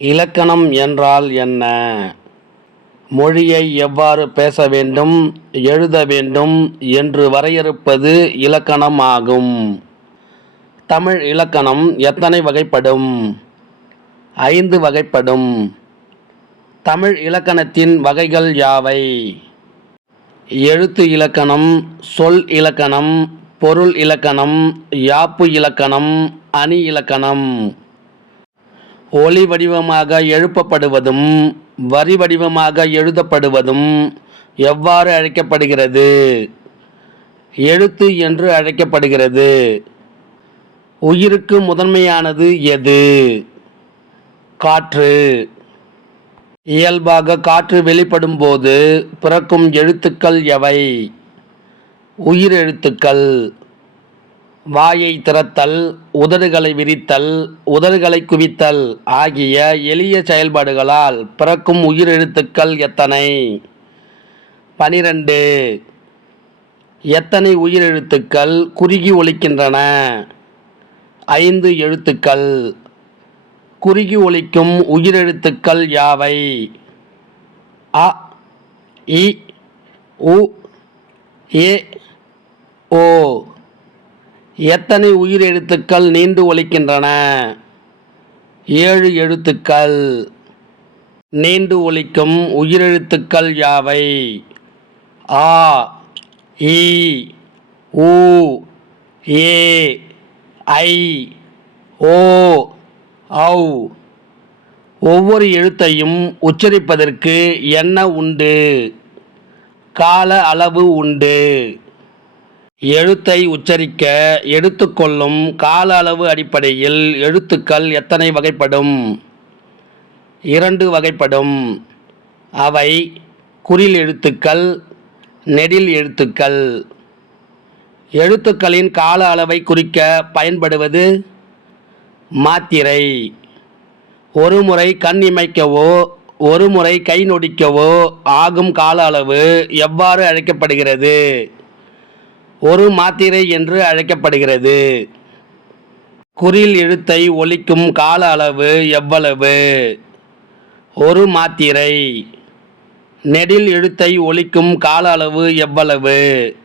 இலக்கணம் என்றால் என்ன? மொழியை எவ்வாறு பேச வேண்டும் எழுத வேண்டும் என்று வரையறுப்பது இலக்கணம் ஆகும் தமிழ் இலக்கணம் எத்தனை வகைப்படும்? ஐந்து வகைப்படும். தமிழ் இலக்கணத்தின் வகைகள் யாவை? எழுத்து இலக்கணம் சொல் இலக்கணம் பொருள் இலக்கணம் யாப்பு இலக்கணம் அணி இலக்கணம். ஒளி வடிவமாக எழுப்பப்படுவதும் வரி வடிவமாக எழுதப்படுவதும் எவ்வாறு அழைக்கப்படுகிறது? எழுத்து என்று அழைக்கப்படுகிறது. உயிருக்கு முதன்மையானது எது? காற்று. இயல்பாக காற்று வெளிப்படும் போது பிறக்கும் எழுத்துக்கள் எவை? உயிர் எழுத்துக்கள் வாயை திறத்தல் உதடுகளை விரித்தல் உதடுகளை குவித்தல் ஆகிய எளிய செயல்பாடுகளால் பிறக்கும் உயிரெழுத்துக்கள் எத்தனை? பனிரெண்டு. எத்தனை உயிரெழுத்துக்கள் குறுகி ஒழிக்கின்றன ஐந்து எழுத்துக்கள். குறுகி ஒழிக்கும் உயிரெழுத்துக்கள் யாவை? அ இ உ ஏ ஓ. எத்தனை உயிர் எழுத்துக்கள் நீண்டு ஒழிக்கின்றன ஏழு எழுத்துக்கள். நீண்டு ஒழிக்கும் உயிரெழுத்துக்கள் யாவை? ஆ இ உ ஏ ஐ ஓ ஔ. ஒவ்வொரு எழுத்தையும் உச்சரிப்பதற்கு என்ன உண்டு? கால அளவு உண்டு. எழுத்தை உச்சரிக்க எடுத்துக்கொள்ளும் கால அளவு அடிப்படையில் எழுத்துக்கள் எத்தனை வகைப்படும்? இரண்டு வகைப்படும். அவை குறில் எழுத்துக்கள் நெடில் எழுத்துக்கள். எழுத்துக்களின் கால அளவை குறிக்க பயன்படுவது மாத்திரை. ஒரு முறை கண் இமைக்கவோ ஒரு முறை கை நொடிக்கவோ ஆகும் கால அளவு எவ்வாறு அழைக்கப்படுகிறது? ஒரு மாத்திரை என்று அழைக்கப்படுகிறது. குறில் எழுத்தை ஒலிக்கும் கால அளவு எவ்வளவு? ஒரு மாத்திரை. நெடில் எழுத்தை ஒலிக்கும் கால அளவு எவ்வளவு?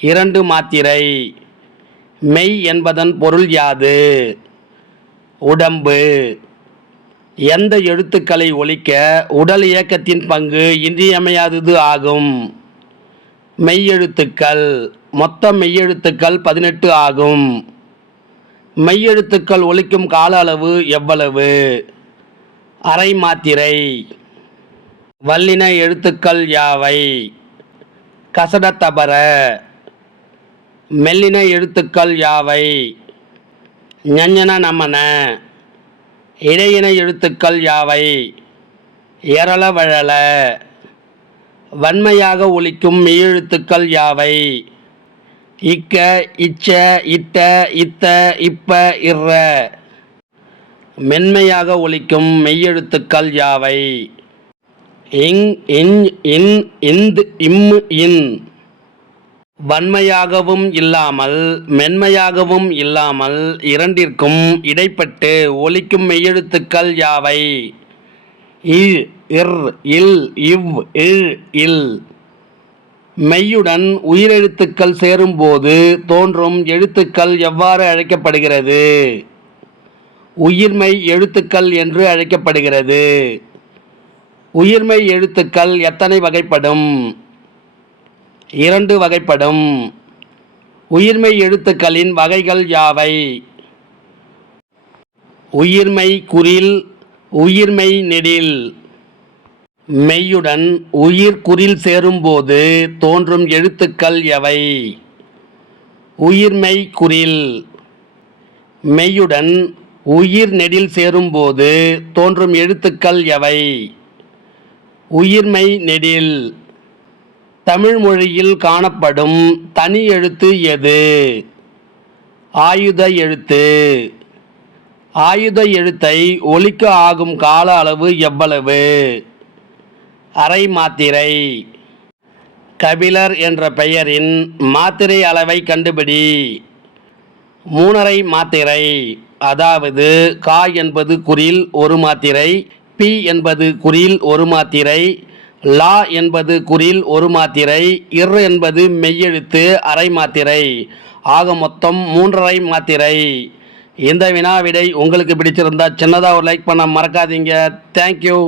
இரண்டு மாத்திரை. மெய் என்பதன் பொருள் யாது? உடம்பு. எந்த எழுத்துக்களை ஒழிக்க உடல் இயக்கத்தின் பங்கு இன்றியமையாதது ஆகும்? மெய்யெழுத்துக்கள் மொத்த மெய்யெழுத்துக்கள் பதினெட்டு ஆகும். மெய்யெழுத்துக்கள் ஒழிக்கும் கால அளவு எவ்வளவு? அரை மாத்திரை. வல்லின எழுத்துக்கள் யாவை? கசடத்தபர மெல்லின எழுத்துக்கள் யாவை? ஞஞ்சன நமன. இடையின எழுத்துக்கள் யாவை? எரள வழல. வன்மையாக ஒலிக்கும் மெய்யெழுத்துக்கள் யாவை? இக்க இச்ச இட்ட இத்த இப்ப இற மென்மையாக ஒலிக்கும் மெய்யெழுத்துக்கள் யாவை? இங் இன் இன் இந்து இம்மு இன். வன்மையாகவும் இல்லாமல் மென்மையாகவும் இல்லாமல் இரண்டிற்கும் இடைப்பட்டு ஒலிக்கும் மெய்யெழுத்துக்கள் யாவை? இ இர் இல் இவ் இழ் இல். மெய்யுடன் உயிரெழுத்துக்கள் சேரும்போது தோன்றும் எழுத்துக்கள் எவ்வாறு அழைக்கப்படுகிறது? உயிர்மை எழுத்துக்கள் என்று அழைக்கப்படுகிறது. உயிர்மை எழுத்துக்கள் எத்தனை வகைப்படும்? இரண்டு வகைப்படும். உயிர்மை எழுத்துக்களின் வகைகள் யாவை? உயிர்மெய் குறில் உயிர்மை நெடில். மெய்யுடன் உயிர் குறில் சேரும்போது தோன்றும் எழுத்துக்கள் எவை? உயிர்மெய் குறில் மெய்யுடன் உயிர் நெடில் சேரும்போது தோன்றும் எழுத்துக்கள் எவை? உயிர்மெய் நெடில். தமிழ் மொழியில் காணப்படும் தனி எழுத்து எது? ஆயுத எழுத்து. ஆயுத எழுத்தை ஒலிக்க ஆகும் கால அளவு எவ்வளவு? அரை மாத்திரை கபிலர் என்ற பெயரின் மாத்திரை அளவை கண்டுபிடி. மூணரை மாத்திரை அதாவது கா என்பது குறில் ஒரு மாத்திரை பி என்பது குறில் ஒரு மாத்திரை லா என்பது குறில் ஒரு மாத்திரை இர் என்பது மெய்யெழுத்து அரை மாத்திரை. ஆக மொத்தம் மூன்றரை மாத்திரை. இந்த வினா விடை உங்களுக்கு பிடிச்சிருந்தா சின்னதாக ஒரு லைக் பண்ண மறக்காதீங்க. தேங்க்யூ